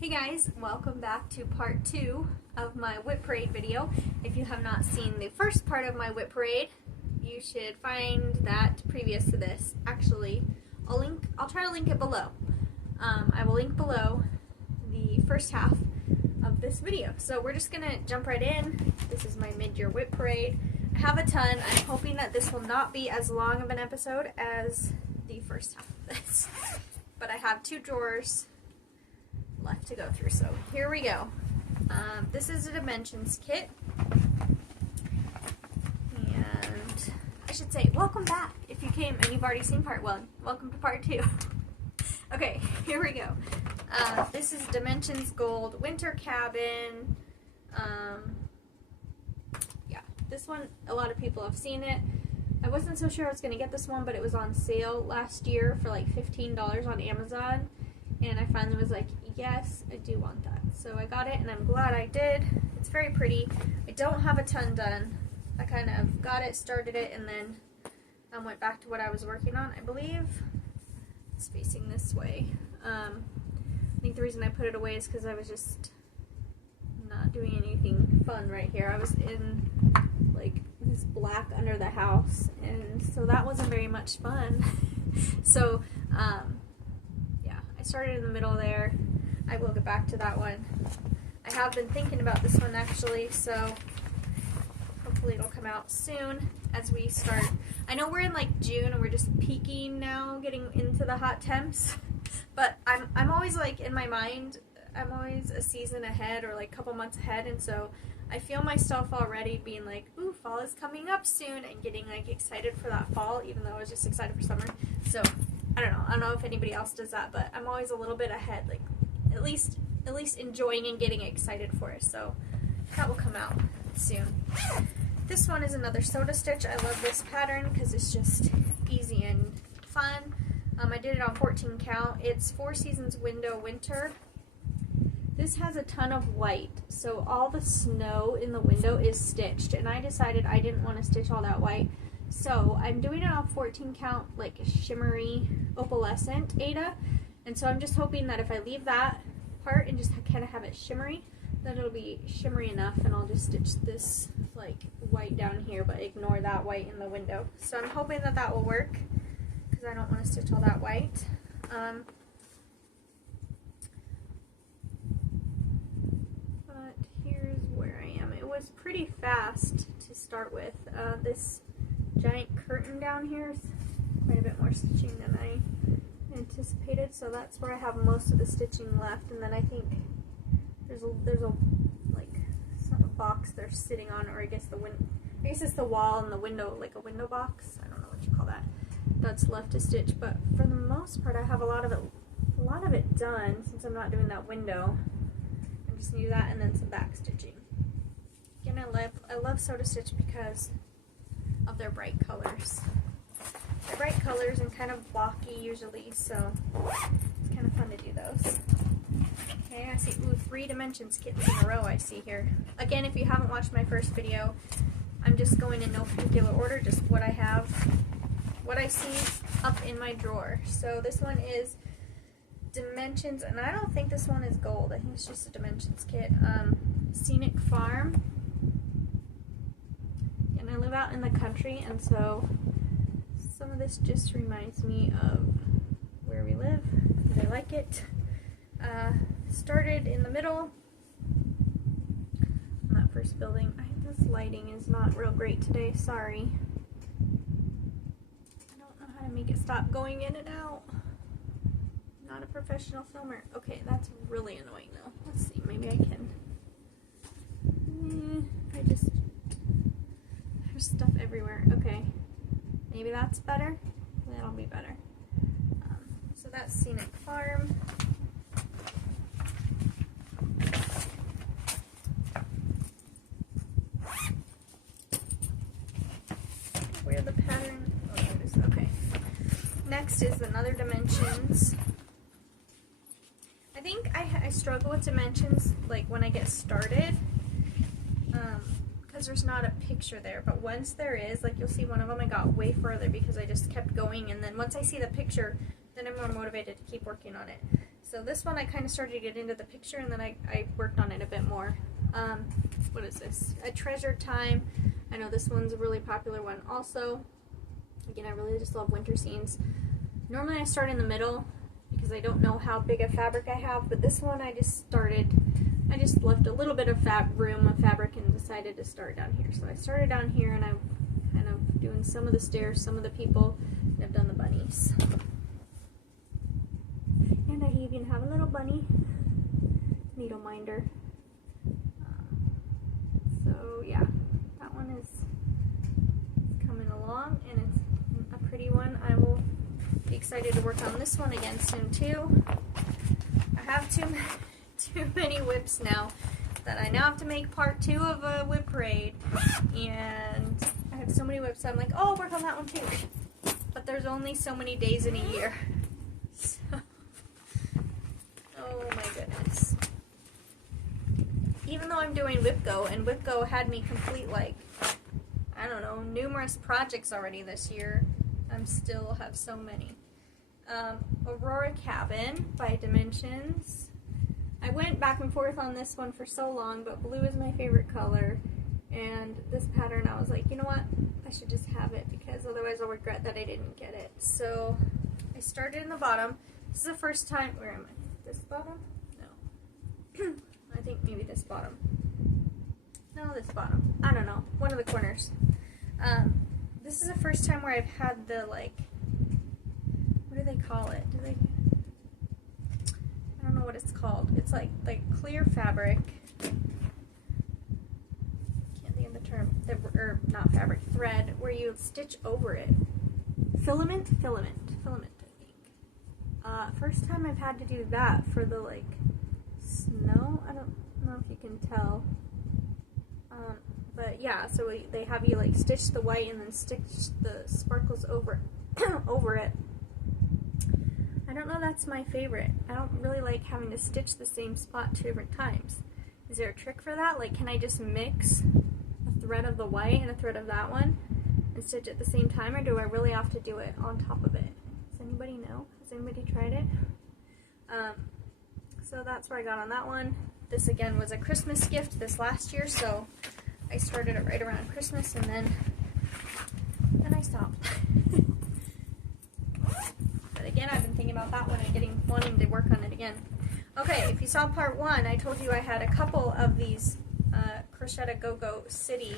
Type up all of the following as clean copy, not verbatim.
Hey guys, welcome back to part 2 of my WIP parade video. If you have not seen the first part of my WIP parade, you should find that previous to this. Actually, I'll try to link it below. I will link below the first half of this video. So we're just gonna jump right in. This is my mid-year WIP parade. I have a ton. I'm hoping that this will not be as long of an episode as the first half of this. But I have 2 drawers left to go through, so here we go. This is a dimensions kit, and I should say welcome back if you came and you've already seen part 1. Welcome to part 2. Okay, here we go. This is Dimensions Gold Winter Cabin. Yeah, this one, a lot of people have seen it. I wasn't so sure I was going to get this one, but it was on sale last year for like $15 on Amazon. And I finally was like, yes, I do want that. So I got it, and I'm glad I did. It's very pretty. I don't have a ton done. I kind of got it, started it, and then I went back to what I was working on. I believe it's facing this way. I think the reason I put it away is because I was just not doing anything fun right here. I was in like this black under the house, and so that wasn't very much fun. So, I started in the middle there. I will get back to that one. I have been thinking about this one actually, so hopefully it'll come out soon as we start. I know we're in like June and we're just peaking now, getting into the hot temps, but I'm always like, in my mind, I'm always a season ahead or like a couple months ahead, and so I feel myself already being like, ooh, fall is coming up soon, and getting like excited for that fall, even though I was just excited for summer. So I don't know if anybody else does that, but I'm always a little bit ahead, like at least enjoying and getting excited for it. So that will come out soon. This one is another soda stitch. I love this pattern because it's just easy and fun. I did it on 14 count. It's 4 Seasons Window Winter. This has a ton of white, so all the snow in the window is stitched, and I decided I didn't want to stitch all that white. So I'm doing it on 14 count, like shimmery opalescent Ada, and so I'm just hoping that if I leave that part and just kind of have it shimmery, that it'll be shimmery enough, and I'll just stitch this like white down here, but ignore that white in the window. So I'm hoping that that will work, because I don't want to stitch all that white. But here's where I am. It was pretty fast to start with. This giant curtain down here is quite a bit more stitching than I anticipated, so that's where I have most of the stitching left. And then I think there's a like a box they're sitting on, or I guess it's the wall and the window, like a window box. I don't know what you call that. That's left to stitch, but for the most part I have a lot of it done, since I'm not doing that window. I just need that and then some back stitching. Again, I love soda stitch because of their bright colors. They're bright colors and kind of blocky usually, so it's kind of fun to do those. Okay, I see 3 dimensions kits in a row I see here. Again, if you haven't watched my first video, I'm just going in no particular order, just what I have, what I see up in my drawer. So this one is Dimensions, and I don't think this one is gold. I think it's just a Dimensions kit. Scenic Farm. And I live out in the country, and so some of this just reminds me of where we live, and I like it. Started in the middle on that first building. This lighting is not real great today, sorry. I don't know how to make it stop going in and out. I'm not a professional filmer. Okay, that's really annoying though. Let's see, maybe I can. There's stuff everywhere. Okay, maybe that's better. That'll be better. So that's Scenic Farm. Where the pattern? Oh, there it is. Okay. Next is another Dimensions. I think I struggle with Dimensions like when I get started, because there's not a picture there, but once there is, like you'll see one of them I got way further because I just kept going, and then once I see the picture, then I'm more motivated to keep working on it. So this one I kind of started to get into the picture, and then I worked on it a bit more. What is this? A Treasured Time. I know this one's a really popular one also. Again, I really just love winter scenes. Normally I start in the middle because I don't know how big a fabric I have, but this one I just left a little bit of room of fabric and decided to start down here. So I started down here, and I'm kind of doing some of the stairs, some of the people, and I've done the bunnies. And I even have a little bunny needle minder. So yeah, that one is coming along, and it's a pretty one. I will be excited to work on this one again soon too. I have too many WIPs now that I now have to make part 2 of a WIP parade, and I have so many WIPs that I'm like, oh, I'll work on that one too. But there's only so many days in a year. So, oh my goodness. Even though I'm doing WIP Go, and WIP Go had me complete, like, I don't know, numerous projects already this year, I still have so many. Aurora Cabin by Dimensions. I went back and forth on this one for so long, but blue is my favorite color, and this pattern I was like, you know what, I should just have it, because otherwise I'll regret that I didn't get it. So I started in the bottom. This is the first time, where am I? This bottom? No. I think maybe this bottom. No, this bottom. I don't know. One of the corners. This is the first time where I've had the, like, what do they call it? I don't know what it's called. It's like clear fabric. Can't think of the term. Or not fabric, thread, where you stitch over it. Filament, I think. First time I've had to do that for the, like, snow. I don't know if you can tell. But yeah, so they have you like stitch the white and then stitch the sparkles over over it. I don't know, that's my favorite. I don't really like having to stitch the same spot 2 different times. Is there a trick for that? Like, can I just mix a thread of the white and a thread of that one and stitch at the same time, or do I really have to do it on top of it? Does anybody know? Has anybody tried it? So that's where I got on that one. This again was a Christmas gift this last year, so I started it right around Christmas, and then I stopped. But again, I've been thinking about that one and wanting to work on it again. Okay, if you saw part 1, I told you I had a couple of these Crochet Go-Go City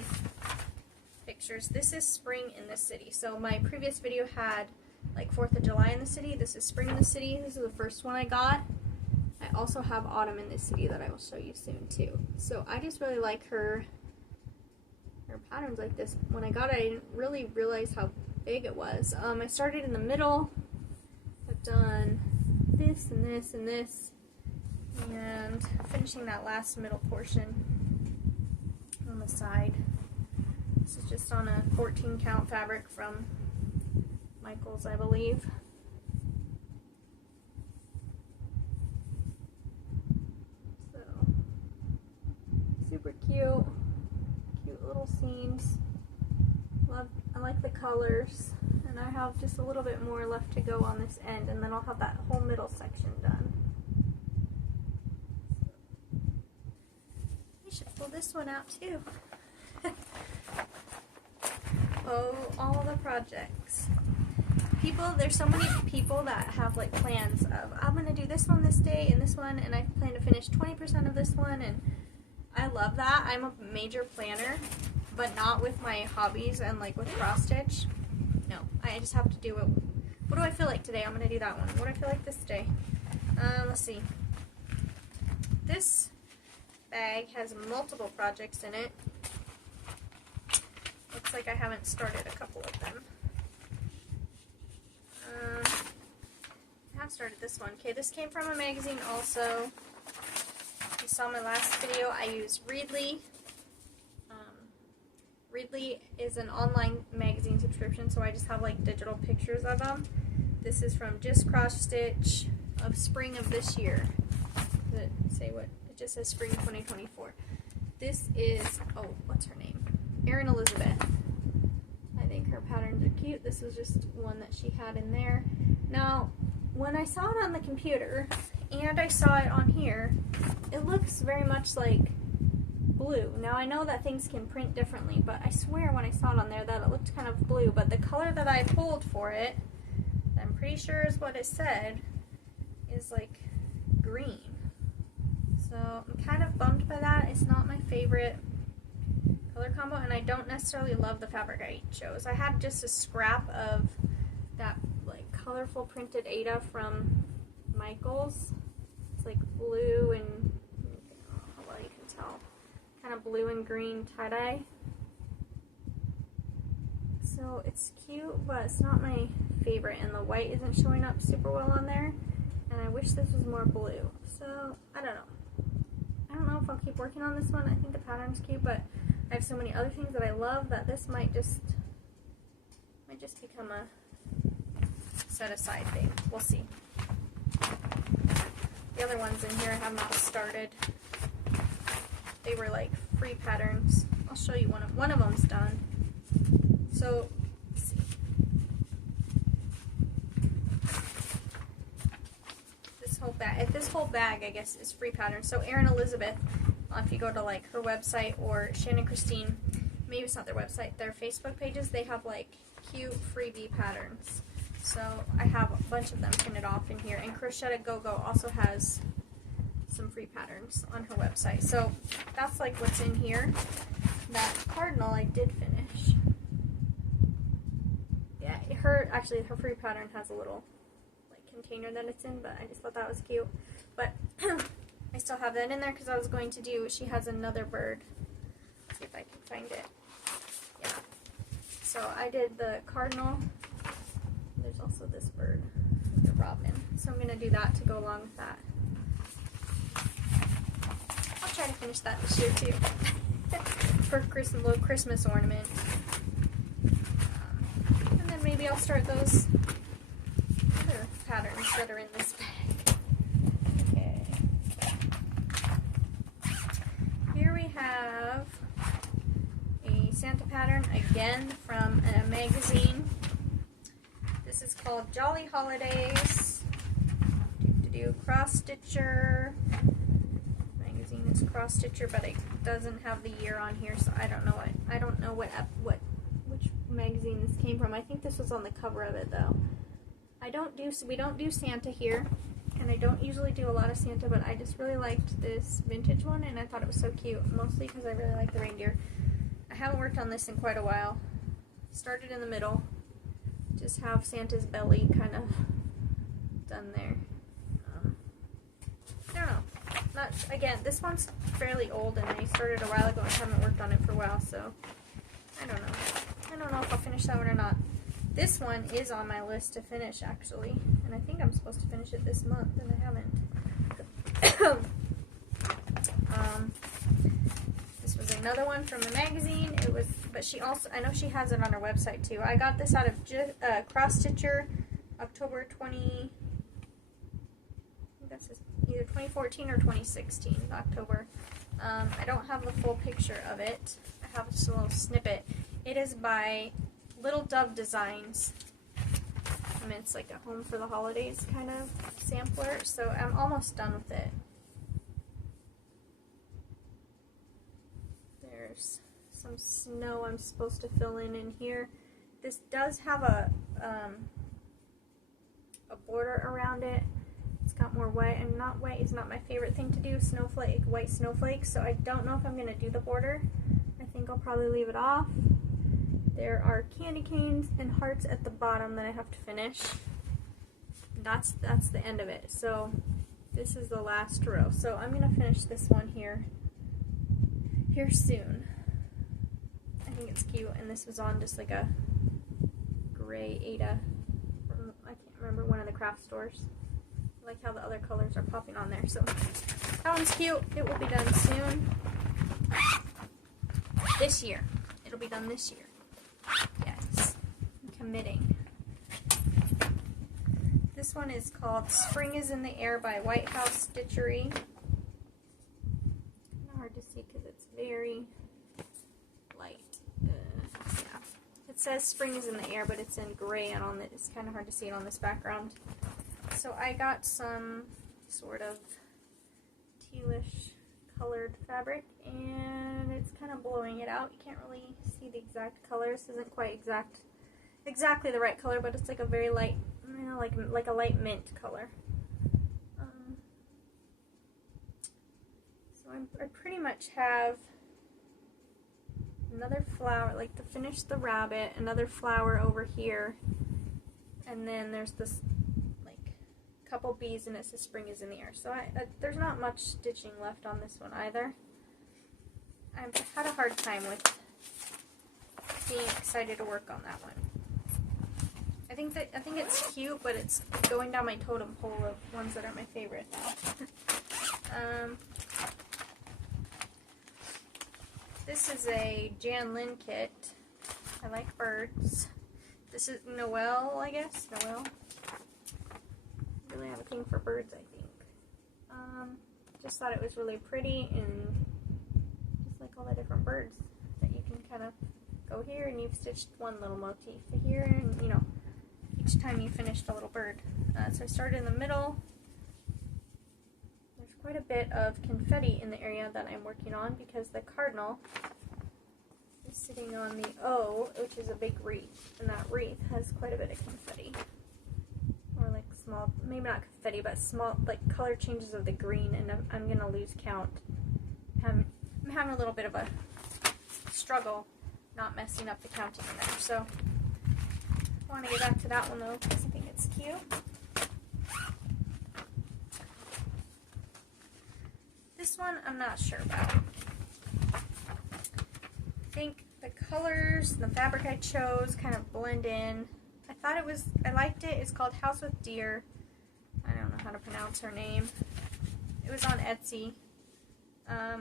pictures. This is spring in the city. So my previous video had like 4th of July in the city. This is spring in the city. This is the first one I got. I also have autumn in this city that I will show you soon too. So I just really like her patterns like this. When I got it, I didn't really realize how big it was. I started in the middle. I've done this and this and this, and finishing that last middle portion on the side. This is just on a 14 count fabric from Michael's, I believe. Super cute little seams. I like the colors, and I have just a little bit more left to go on this end, and then I'll have that whole middle section done. I should pull this one out too. Oh, all the projects. There's so many people that have like plans of, I'm gonna do this one this day and this one, and I plan to finish 20% of this one, and I love that. I'm a major planner, but not with my hobbies and like with cross stitch. No, I just have to do it. What do I feel like today? I'm going to do that one. What do I feel like this day? Let's see. This bag has multiple projects in it. Looks like I haven't started a couple of them. I have started this one. Okay, this came from a magazine also. If you saw my last video, I use Readly. Readly is an online magazine subscription, so I just have like digital pictures of them. This is from Just Cross Stitch of spring of this year. Does it say what? It just says spring 2024. This is, oh, what's her name? Erin Elizabeth. I think her patterns are cute. This was just one that she had in there. Now, when I saw it on the computer, and I saw it on here. It looks very much like blue. Now I know that things can print differently, but I swear when I saw it on there that it looked kind of blue, but the color that I pulled for it, I'm pretty sure is what it said, is like green. So I'm kind of bummed by that. It's not my favorite color combo, and I don't necessarily love the fabric I chose. I had just a scrap of that like colorful printed Ada from Michaels. It's like blue and, well, you can tell, kind of blue and green tie-dye. So it's cute, but it's not my favorite, and the white isn't showing up super well on there, and I wish this was more blue. So I don't know if I'll keep working on this one. I think the pattern's cute, but I have so many other things that I love that this might just become a set aside thing. We'll see. The other ones in here I have not started. They were like free patterns. I'll show you one of them's done. So let's see. This whole bag I guess is free patterns. So Erin Elizabeth, if you go to like her website, or Shannon Christine, maybe it's not their website, their Facebook pages, they have like cute freebie patterns. So I have a bunch of them printed off in here, and Crochet Go Go also has some free patterns on her website. So that's like what's in here. That cardinal I did finish. Yeah, her free pattern has a little like container that it's in, but I just thought that was cute. But I still have that in there because I was going to do, she has another bird. Let's see if I can find it. Yeah. So I did the cardinal. There's also this bird, the robin. So I'm going to do that to go along with that. I'll try to finish that this year too. For little Christmas ornament. And then maybe I'll start those other patterns that are in this bag. Okay. Here we have a Santa pattern, again from a magazine. This is called Jolly Holidays. Cross Stitcher. Magazine is Cross Stitcher, but it doesn't have the year on here, so I don't know which magazine this came from. I think this was on the cover of it though. We don't do Santa here, and I don't usually do a lot of Santa, but I just really liked this vintage one, and I thought it was so cute, mostly because I really like the reindeer. I haven't worked on this in quite a while. Started in the middle, just have Santa's belly kind of done there. I don't know. Again, this one's fairly old, and I started a while ago and haven't worked on it for a while, so I don't know. I don't know if I'll finish that one or not. This one is on my list to finish, actually, and I think I'm supposed to finish it this month, and I haven't. This was another one from the magazine. It was, but she also, I know she has it on her website too. I got this out of Cross Stitcher, October 20. That's either 2014 or 2016, October. I don't have the full picture of it. I have just a little snippet. It is by Little Dove Designs. I mean, it's like a home for the holidays kind of sampler, so I'm almost done with it. There's some snow I'm supposed to fill in here. This does have a border around it. It's got more white, and white is not my favorite thing to do, white snowflakes, so I don't know if I'm going to do the border. I think I'll probably leave it off. There are candy canes and hearts at the bottom that I have to finish. That's the end of it. So this is the last row. So I'm going to finish this one here soon. I think it's cute, and this was on just like a gray Ada from, I can't remember, one of the craft stores. I like how the other colors are popping on there. So that one's cute. It will be done soon. This year. It'll be done this year. Yes. I'm committing. This one is called Spring is in the Air by White House Stitchery. Kind of hard to see because it's very light. Yeah. It says Spring is in the Air, but it's in gray, and it's kind of hard to see it on this background. So I got some sort of tealish colored fabric, and it's kind of blowing it out. You can't really see the exact color. This isn't quite exactly the right color, but it's like a very light, you know, like a light mint color. So I pretty much have another flower, like to finish the rabbit, another flower over here, and then there's this like couple bees, and it says spring is in the air. So there's not much stitching left on this one either. I've had a hard time with being excited to work on that one. I think it's cute, but it's going down my totem pole of ones that are my favorite now. This is a Jan Lynn kit. I like birds. This is Noelle, I guess. Noelle. I really have a thing for birds, I think. Just thought it was really pretty, and just like all the different birds that you can kind of go here, and you've stitched one little motif here, and you know, each time you finished a little bird. So I started in the middle. There's quite a bit of confetti in the area that I'm working on because the cardinal is sitting on the O, which is a big wreath, and that wreath has quite a bit of confetti. Or like small, maybe not confetti, but small, like color changes of the green, and I'm going to lose count. I'm having a little bit of a struggle not messing up the counting in there, so I want to get back to that one though because I think it's cute. This one I'm not sure about. I think the colors and the fabric I chose kind of blend in. I liked it. It's called House with Deer. I don't know how to pronounce her name. It was on Etsy. I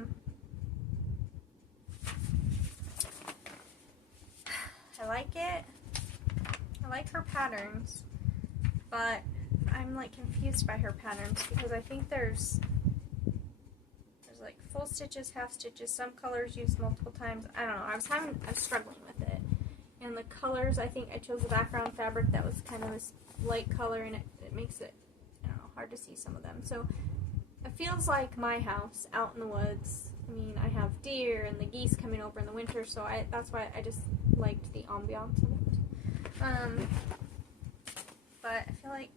like it. I like her patterns, but I'm like confused by her patterns because I think there's like full stitches, half stitches, some colors used multiple times. I don't know. I was struggling with it. And the colors, I think I chose a background fabric that was kind of this light color, and it makes it, I don't know, hard to see some of them. So it feels like my house out in the woods. I mean, I have deer and the geese coming over in the winter, so that's why I just liked the ambiance of it. But I feel like,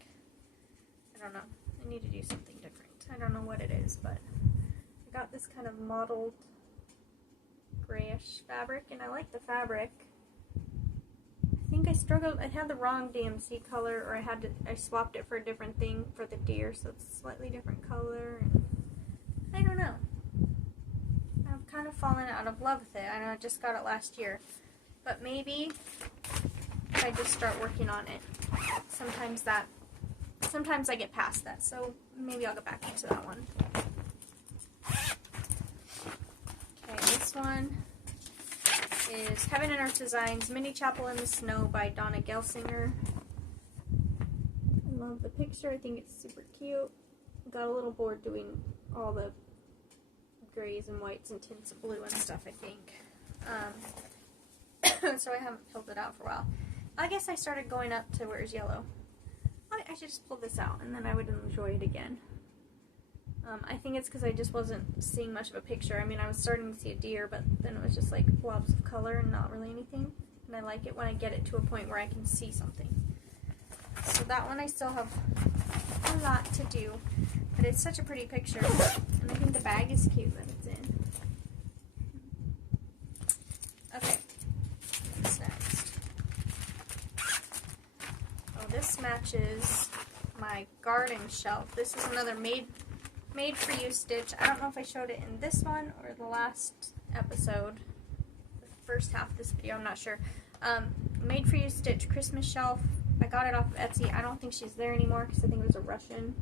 I don't know, I need to do something different. I don't know what it is, but I got this kind of mottled grayish fabric, and I like the fabric. I think I struggled, I had the wrong DMC color, or I swapped it for a different thing for the deer, so it's a slightly different color, and I don't know. I've kind of fallen out of love with it. I know I just got it last year, but maybe if I just start working on it, sometimes I get past that, so maybe I'll get back into that one. Okay, this one is Heaven and Earth Designs Mini Chapel in the Snow by Donna Gelsinger. I love the picture. I think it's super cute. Got a little bored doing all the grays and whites and tints of blue and stuff, I think. So I haven't filled it out for a while. I guess I started going up to where's yellow. I should just pull this out and then I would enjoy it again. I think it's because I just wasn't seeing much of a picture. I mean, I was starting to see a deer, but then it was just like blobs of color and not really anything. And I like it when I get it to a point where I can see something. So that one I still have a lot to do, but it's such a pretty picture. And I think the bag is cute that it's in. Okay, what's next? Oh, this matches my garden shelf. This is another made for you stitch. I don't know if I showed it in this one or the last episode, the first half of this video, I'm not sure. Made for you stitch Christmas shelf. I got it off of Etsy. I don't think she's there anymore because I think it was a Russian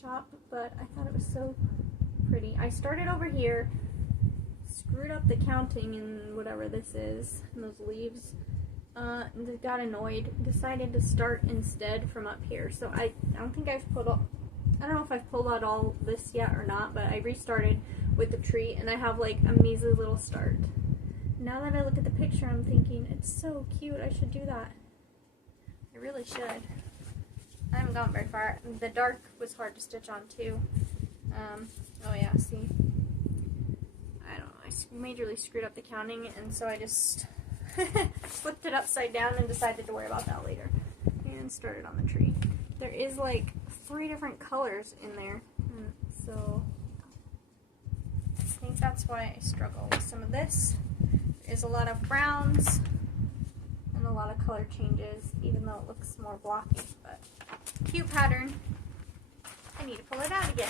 shop, but I thought it was so pretty. I started over here, screwed up the counting in whatever this is, in those leaves, and got annoyed, decided to start instead from up here. So I don't think I've pulled all, I don't know if I've pulled out all this yet or not, but I restarted with the tree, and I have like a measly little start. Now that I look at the picture, I'm thinking, it's so cute, I should do that. I really should. I haven't gone very far. The dark was hard to stitch on too. Oh yeah, see, I don't know, I majorly screwed up the counting, and so I just flipped it upside down and decided to worry about that later. And started on the tree. There is like 3 different colors in there, and so I think that's why I struggle with some of this. There's a lot of browns and a lot of color changes, even though it looks more blocky, but cute pattern. I need to pull it out again.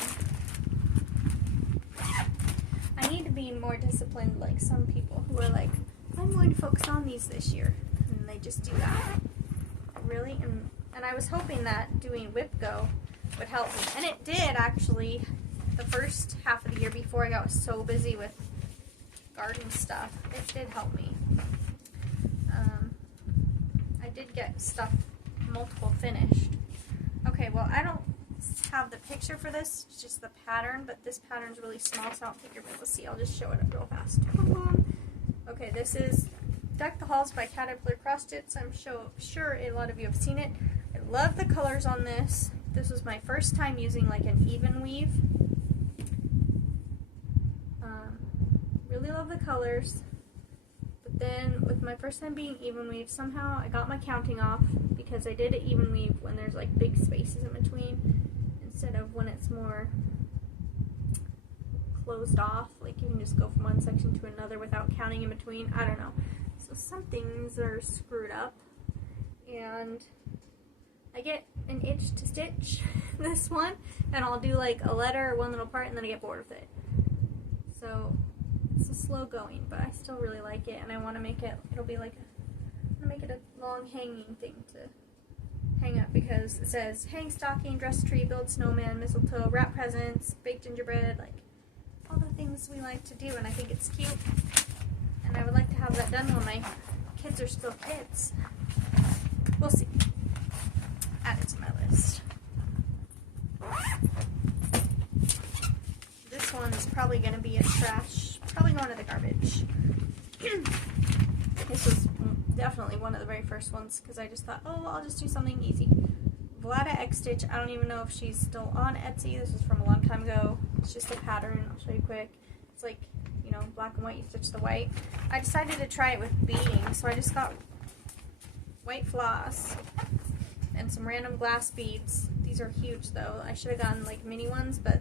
I need to be more disciplined like some people who are like, I'm going to focus on these this year, and they just do that. Really? And I was hoping that doing WIP Go would help me, and it did actually the first half of the year before I got so busy with garden stuff. It did help me. I did get stuff multiple finished. Okay, well, I don't have the picture for this, it's just the pattern, but this pattern's really small, so I don't think you're able to see. I'll just show it real fast. Okay, this is Deck the Halls by Caterpillar Cross Stitch. I'm sure a lot of you have seen it. I love the colors on this. This was my first time using like an even weave. Really love the colors. But then with my first time being even weave, somehow I got my counting off because I did an even weave when there's like big spaces in between instead of when it's more closed off, like you can just go from one section to another without counting in between. I don't know. So some things are screwed up, and I get an itch to stitch this one, and I'll do like a letter or one little part, and then I get bored with it. So it's a slow going, but I still really like it, and I want to make it, it'll be like, I'm going to make it a long hanging thing to hang up, because it says hang stocking, dress tree, build snowman, mistletoe, wrap presents, bake gingerbread, like all the things we like to do, and I think it's cute, and I would like to have that done when my kids are still kids. We'll see. Add it to my list. This one is probably going to be a trash, probably going to the garbage. This was definitely one of the very first ones, because I just thought, oh, I'll just do something easy. Vlada X Stitch, I don't even know if she's still on Etsy. This was from a long time ago. It's just a pattern. I'll show you quick. It's like, you know, black and white, you stitch the white. I decided to try it with beading, so I just got white floss and some random glass beads. These are huge though. I should have gotten like mini ones, but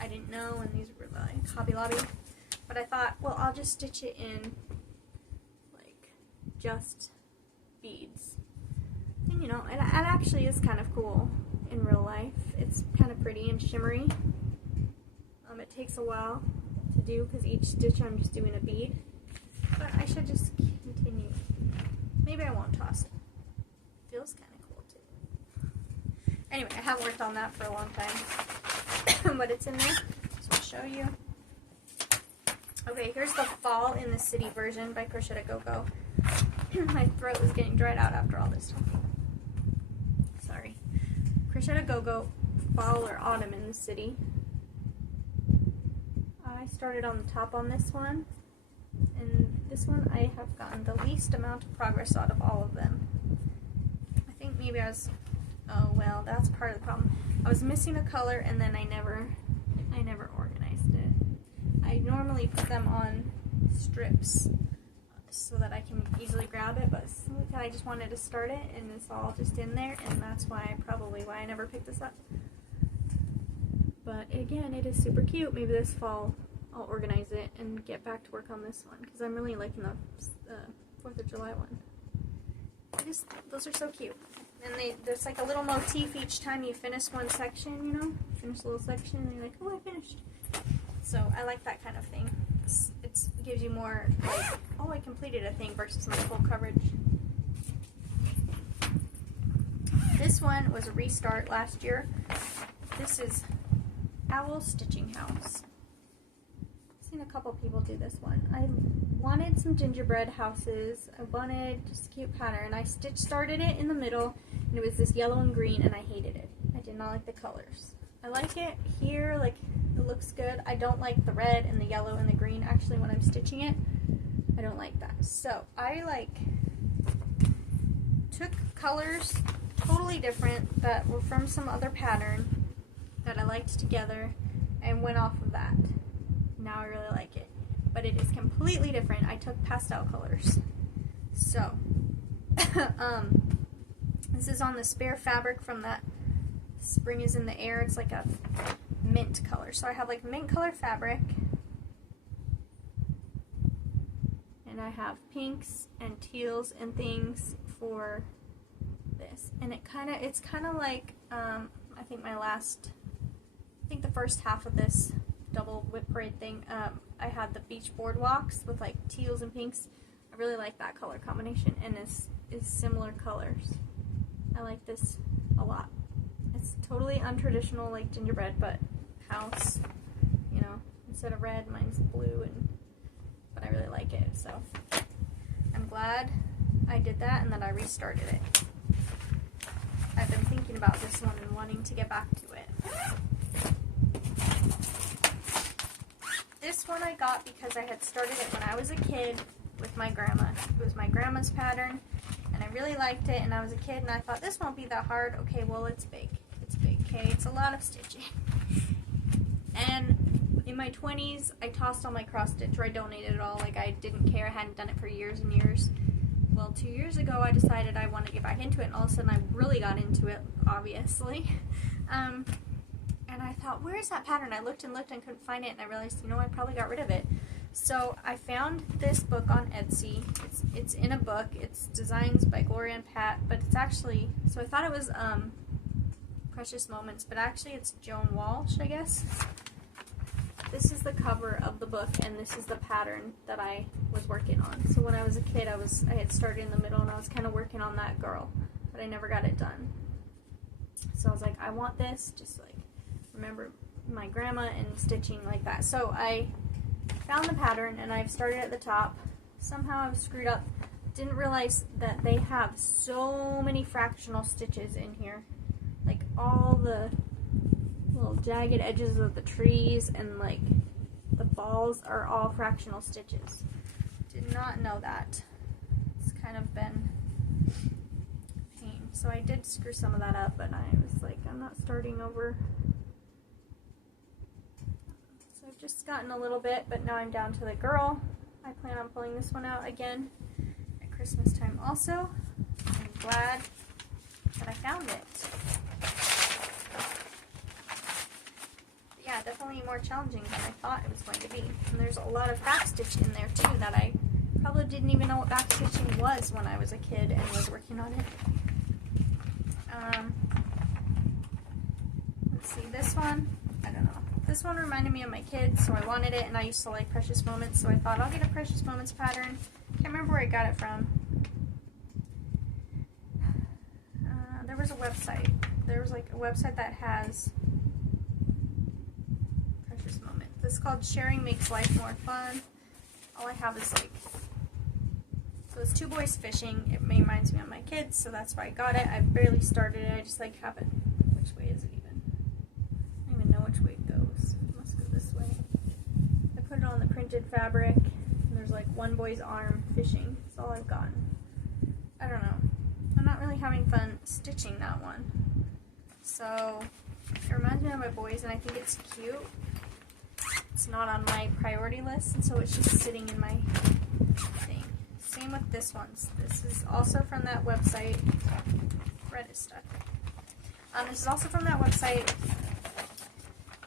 I didn't know, and these were like Hobby Lobby. But I thought, well, I'll just stitch it in like just beads. And you know, it actually is kind of cool in real life. It's kind of pretty and shimmery. It takes a while to do because each stitch I'm just doing a bead. But I should just continue. Maybe I won't toss it. Feels kind of cool too. Anyway, I haven't worked on that for a long time. But it's in there, so I'll show you. Okay, here's the Fall in the City version by Crochet a Go-Go. My throat is getting dried out after all this talking. Sorry. Crochet a Go-Go, Fall or Autumn in the City. I started on the top on this one, and this one I have gotten the least amount of progress out of all of them. I think maybe I was, oh well, that's part of the problem. I was missing a color, and then I never organized it. I normally put them on strips so that I can easily grab it, but I just wanted to start it, and it's all just in there, and that's why I never picked this up. But again, it is super cute. Maybe this fall I'll organize it and get back to work on this one, because I'm really liking the 4th of July one. Those are so cute. And there's like a little motif each time you finish one section, you know? Finish a little section and you're like, oh, I finished. So I like that kind of thing. It gives you more like, oh, I completed a thing versus my full coverage. This one was a restart last year. This is Owl Stitching House. I've seen a couple people do this one. I wanted some gingerbread houses. I wanted just a cute pattern. I started it in the middle, and it was this yellow and green, and I hated it. I did not like the colors. I like it here, like it looks good. I don't like the red and the yellow and the green. Actually, when I'm stitching it, I don't like that. So I took colors totally different that were from some other pattern that I liked together and went off of that. Now I really like it. But it is completely different. I took pastel colors. So, this is on the spare fabric from that Spring is in the Air. It's like a mint color. So I have like mint color fabric. And I have pinks and teals and things for this. And it's kind of like, I think the first half of this double whip parade thing, I had the beach boardwalks with like teals and pinks. I really like that color combination, and is similar colors. I like this a lot. It's totally untraditional like gingerbread, but house, you know, instead of red, mine's blue, but I really like it, so I'm glad I did that and that I restarted it. I've been thinking about this one and wanting to get back to it. This one I got because I had started it when I was a kid with my grandma. It was my grandma's pattern, and I really liked it, and I was a kid, and I thought, this won't be that hard. Okay, well, it's big. It's big, okay? It's a lot of stitching. And in my 20s, I tossed all my cross stitch, or I donated it all. Like, I didn't care. I hadn't done it for years and years. Well, 2 years ago, I decided I wanted to get back into it, and all of a sudden, I really got into it, obviously. And I thought, where is that pattern? I looked and looked and couldn't find it, and I realized, you know, I probably got rid of it. So I found this book on Etsy. It's in a book. It's designs by Gloria and Pat, but it's actually, so I thought it was Precious Moments, but actually it's Joan Walsh, I guess. This is the cover of the book, and this is the pattern that I was working on. So when I was a kid, I had started in the middle, and I was kind of working on that girl, but I never got it done. So I was like, I want this, just like, remember my grandma and stitching like that. So I found the pattern, and I've started at the top. Somehow I've screwed up. Didn't realize that they have so many fractional stitches in here. Like all the little jagged edges of the trees and like the balls are all fractional stitches. Did not know that. It's kind of been a pain. So I did screw some of that up, but I was like, I'm not starting over. So I've just gotten a little bit, but now I'm down to the girl. I plan on pulling this one out again at Christmas time also. I'm glad that I found it. But yeah, definitely more challenging than I thought it was going to be. And there's a lot of backstitch in there too that I probably didn't even know what backstitching was when I was a kid and was working on it. Let's see, this one, I don't know. This one reminded me of my kids, so I wanted it, and I used to like Precious Moments, so I thought I'll get a Precious Moments pattern. Can't remember where I got it from. There was a website. There was like a website that has Precious Moments. This is called Sharing Makes Life More Fun. All I have is like, so it's two boys fishing. It reminds me of my kids, so that's why I got it. I barely started it. I just like have it. Which way is it even? I don't even know which way it goes. It must go this way. I put it on the printed fabric, and there's like one boy's arm fishing. That's all I've gotten. I don't know. I'm not really having fun stitching that one. So it reminds me of my boys, and I think it's cute. It's not on my priority list, and so it's just sitting in my thing. Same with this one. This is also from that website. Thread is stuck. This is also from that website.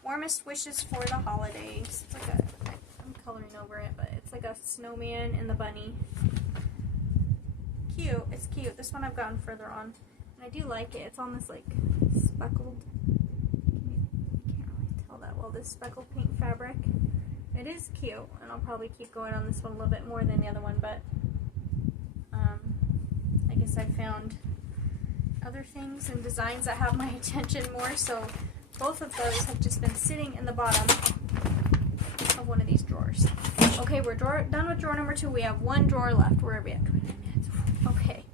Warmest Wishes for the Holidays. It's like I'm coloring over it, but it's like a snowman and the bunny. Cute. It's cute. This one I've gotten further on, and I do like it. It's on this like speckled. You can't really tell that well. This speckled pink fabric. It is cute, and I'll probably keep going on this one a little bit more than the other one, but I guess I found other things and designs that have my attention more, so both of those have just been sitting in the bottom of one of these drawers. Okay, we're done with drawer number 2. We have one drawer left. Where are we at? 29 minutes. Okay.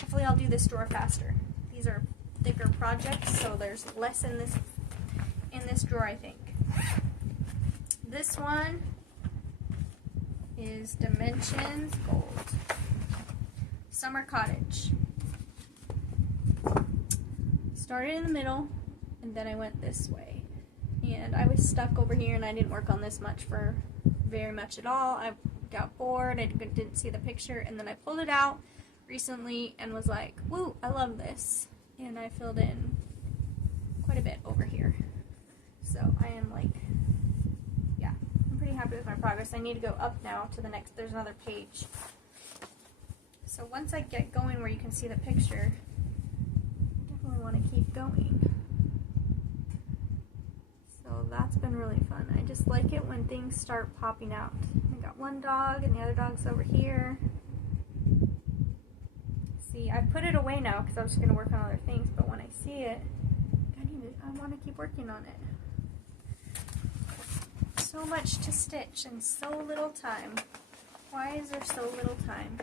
Hopefully I'll do this drawer faster. These are thicker projects, so there's less in this drawer, I think. This one is Dimensions Gold. Summer Cottage. started in the middle, and then I went this way. And I was stuck over here, and I didn't work on this much for very much at all. I got bored, I didn't see the picture, and then I pulled it out recently and was like, woo, I love this. And I filled in quite a bit over here. So I am like, yeah, I'm pretty happy with my progress. I need to go up now to the next, there's another page. So once I get going where you can see the picture, I definitely want to keep going. So that's been really fun. I just like it when things start popping out. I got one dog and the other dog's over here. See, I put it away now because I was going to work on other things, but when I see it, I want to keep working on it. So much to stitch and so little time. Why is there so little time?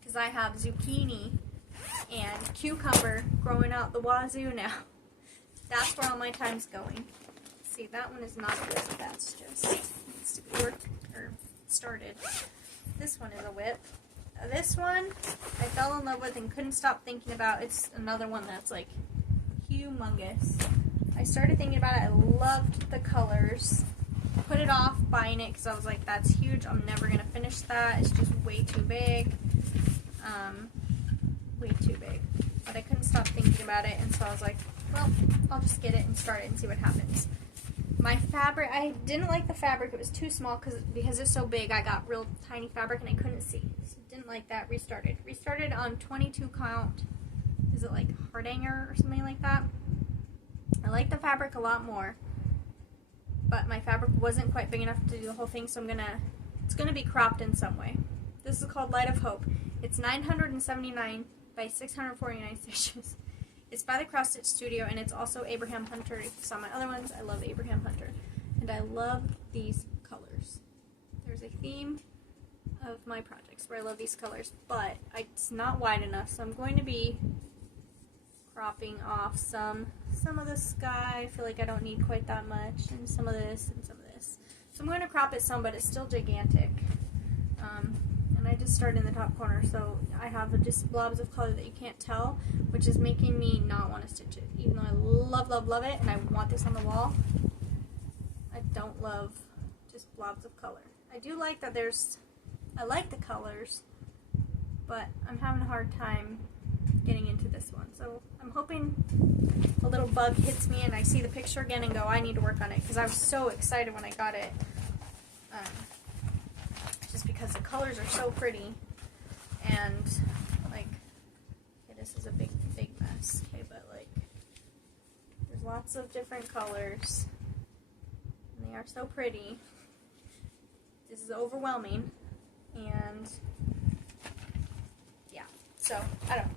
Because I have zucchini and cucumber growing out the wazoo now. That's where all my time's going. See, that one is not a WIP. That's just needs to be worked or started. This one is a WIP. This one I fell in love with and couldn't stop thinking about. It's another one that's like humongous. I started thinking about it. I loved the colors. Put it off buying it because I was like, that's huge. I'm never going to finish that. It's just way too big. Way too big. But I couldn't stop thinking about it, and so I was like, well, I'll just get it and start it and see what happens. My fabric, I didn't like the fabric. It was too small because it's so big. I got real tiny fabric and I couldn't see. So didn't like that. Restarted. Restarted on 22 count. Is it like Hardanger or something like that? I like the fabric a lot more, but my fabric wasn't quite big enough to do the whole thing, so it's gonna be cropped in some way. This is called Light of Hope. It's 979 by 649 stitches. It's by the Cross Stitch Studio, and it's also Abraham Hunter. If you saw my other ones, I love Abraham Hunter. And I love these colors. There's a theme of my projects where I love these colors, but it's not wide enough, so I'm going to be cropping off some of the sky. I feel like I don't need quite that much, and some of this, and some of this. So I'm going to crop it some, but it's still gigantic. And I just started in the top corner, so I have just blobs of color that you can't tell, which is making me not want to stitch it. Even though I love, love, love it, and I want this on the wall, I don't love just blobs of color. I do like that I like the colors, but I'm having a hard time getting into this one. So I'm hoping a little bug hits me and I see the picture again and go, I need to work on it, because I was so excited when I got it. Just because the colors are so pretty, and like, okay, this is a big mess, okay, but like, there's lots of different colors, and they are so pretty. This is overwhelming, and yeah, so, I don't know.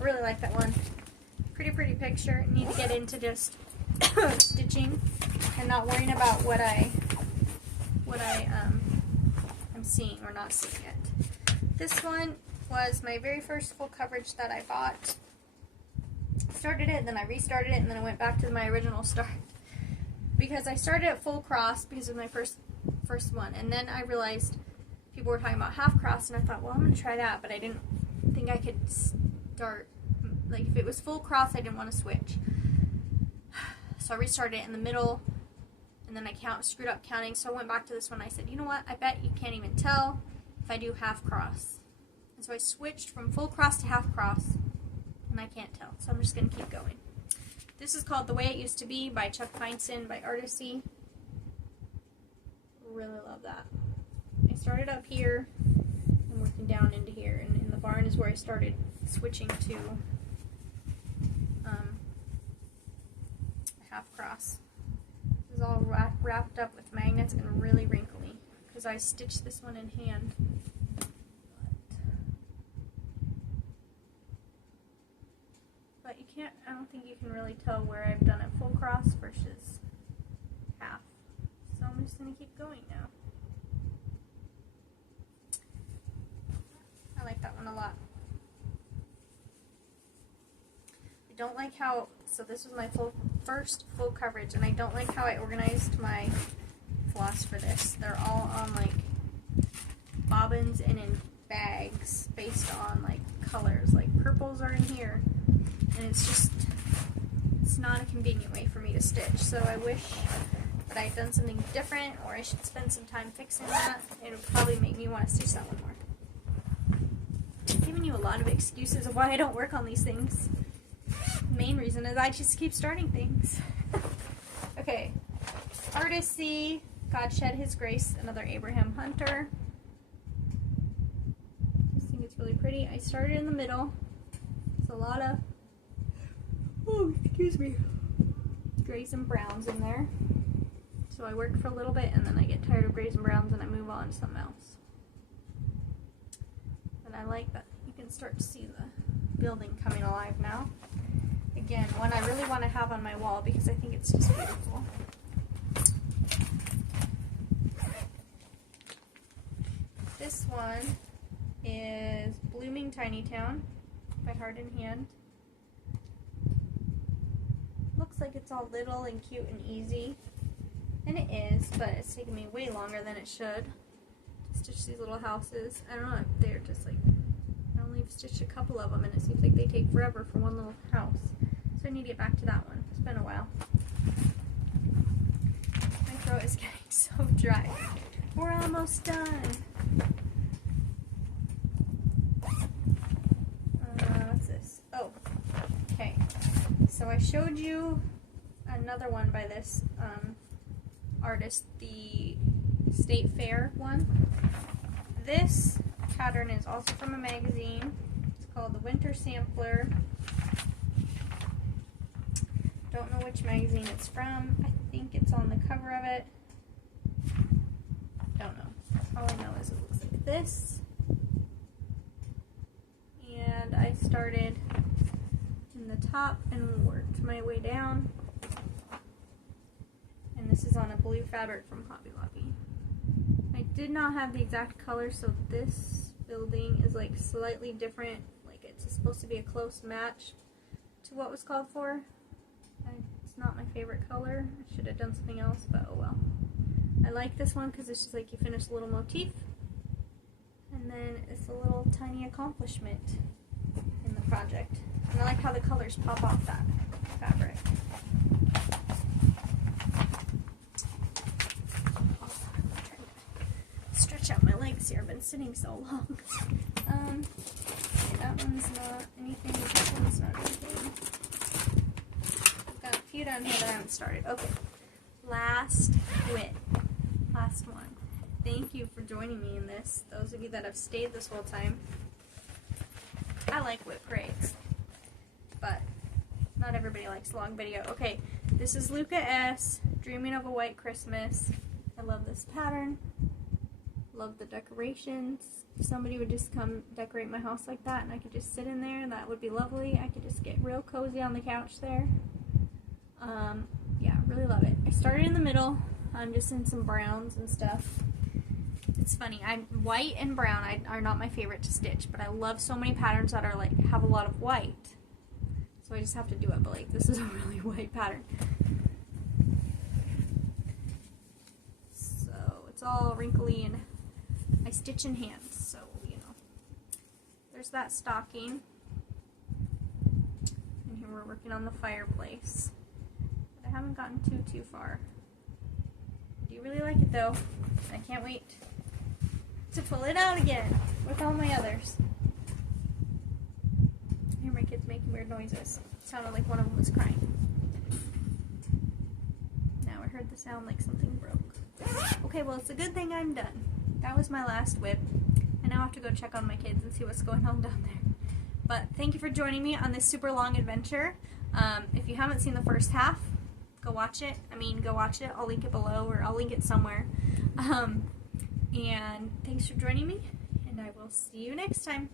I really like that one. Pretty picture. Need to get into just stitching and not worrying about what I'm seeing or not seeing it. This one was my very first full coverage that I bought. Started it, then I restarted it, and then I went back to my original start. Because I started at full cross because of my first one, and then I realized people were talking about half cross, and I thought, well, I'm going to try that, but I didn't think I could start, like, if it was full cross, I didn't want to switch. So I restarted it in the middle, and then I screwed up counting, so I went back to this one. I said, you know what, I bet you can't even tell if I do half cross. And so I switched from full cross to half cross, and I can't tell, so I'm just going to keep going. This is called The Way It Used to Be by Chuck Feinstein by Artisy. Really love that. I started up here and working down into here, and in the barn is where I started switching to half cross. This is all wrapped up with magnets and really wrinkly because I stitched this one in hand. But you can't, I don't think you can really tell where I've done it full cross versus half. So I'm just going to keep going now. I like that one a lot. I don't like how, so this was my first full coverage, and I don't like how I organized my floss for this. They're all on like bobbins and in bags based on like colors. Like purples are in here, and it's not a convenient way for me to stitch. So I wish that I had done something different, or I should spend some time fixing that. It would probably make me want to stitch that one more. I'm giving you a lot of excuses of why I don't work on these things. The main reason is I just keep starting things. Okay, Artist C, God Shed His Grace, another Abraham Hunter. I just think it's really pretty. I started in the middle. There's a lot of, oh, excuse me, grays and browns in there. So I work for a little bit and then I get tired of grays and browns and I move on to something else. And I like that you can start to see the building coming alive now. Again, one I really want to have on my wall because I think it's just beautiful. This one is Blooming Tiny Town by Heart in Hand. Looks like it's all little and cute and easy. And it is, but it's taken me way longer than it should to stitch these little houses. I don't know if they're just like, I only have stitched a couple of them and it seems like they take forever for one little house. So I need to get back to that one. It's been a while. My throat is getting so dry. We're almost done. What's this? Oh, okay. So I showed you another one by this artist, the State Fair one. This pattern is also from a magazine. It's called the Winter Sampler. Don't know which magazine it's from. I think it's on the cover of it. Don't know. All I know is it looks like this. And I started in the top and worked my way down. And this is on a blue fabric from Hobby Lobby. I did not have the exact color, so this building is like slightly different. Like it's supposed to be a close match to what was called for. It's not my favorite color. I should have done something else, but oh well. I like this one because it's just like you finish a little motif, and then it's a little tiny accomplishment in the project. And I like how the colors pop off that fabric. Stretch out my legs here. I've been sitting so long. Okay, that one's not anything. This one's not anything. I've got a few down here that I haven't started. Okay, last WIP. Last one. Thank you for joining me in this. Those of you that have stayed this whole time. I like WIP parades, but not everybody likes long video. Okay, this is Luca S. Dreaming of a White Christmas. I love this pattern. Love the decorations. If somebody would just come decorate my house like that and I could just sit in there, that would be lovely. I could just get real cozy on the couch there. Yeah, really love it. I started in the middle. I'm just in some browns and stuff. It's funny, white and brown are not my favorite to stitch, but I love so many patterns that are like have a lot of white. So I just have to do it, but like this is a really white pattern. So it's all wrinkly and I stitch in hand, so you know. There's that stocking. And here we're working on the fireplace. But I haven't gotten too far. I do really like it though. I can't wait to pull it out again with all my others. I hear my kids making weird noises. It sounded like one of them was crying. Now I heard the sound like something broke. Okay, well it's a good thing I'm done. That was my last WIP. I now have to go check on my kids and see what's going on down there. But thank you for joining me on this super long adventure. If you haven't seen the first half, go watch it. Go watch it. I'll link it below, or I'll link it somewhere. And thanks for joining me, and I will see you next time.